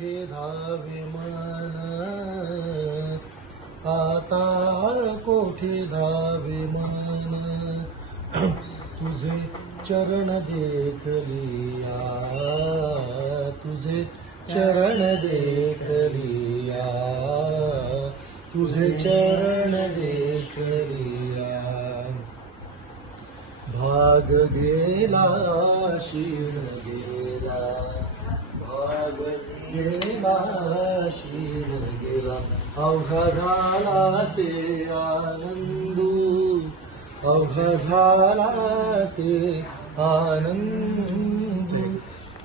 कोठे धावे मन? आता कोठे धावे मन? तुझे चरण देखलिया तुझे चरण देखलिया तुझे चरण देखलिया। भाग गेला शिर गेला भाग गेला शीण गेला अवघा झाला से आनंदू अवघा झाला से आनंदू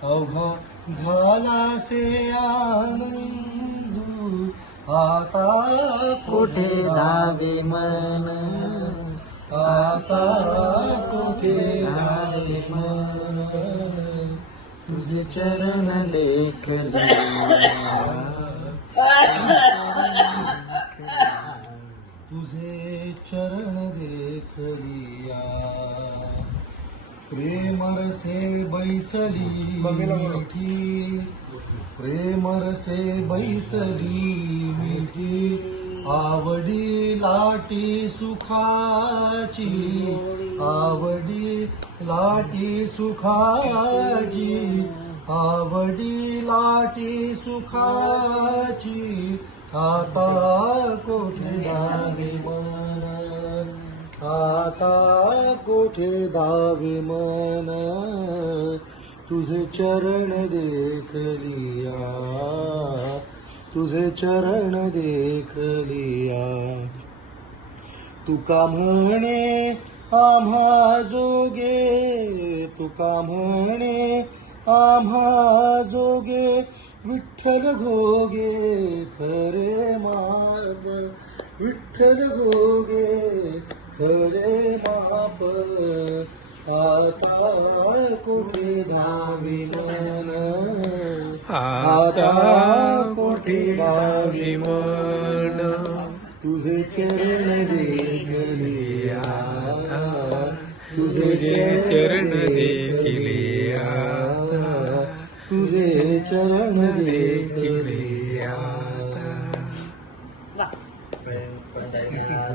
अवघा झाला से आनंदू आता कुठे धावे मन आता कुठे आहे मन तुझे चरण देखले तुझे चरण देखलिया प्रेमर से बैसली मिठी। प्रेमर से बैसली मिठी। आवडी लाटी सुखाची। आवडी लाटी सुखाची। आवडी लाटी सुखाची आता कोठे दावे मन? आता कोठे दावे मन? तुझे चरण देखलिया तुझे चरण देखलिया. तुका म्हणे आम्हा जोगे तुका म्हणे आम्हा जोगे विठ्ठल घोगे खरे माप. विठ्ठल घोगे खरे माप. आता कुठे धावी मन? आता कुठे धावी मन? तुझे चरण चरण देखलिया तुझे चरण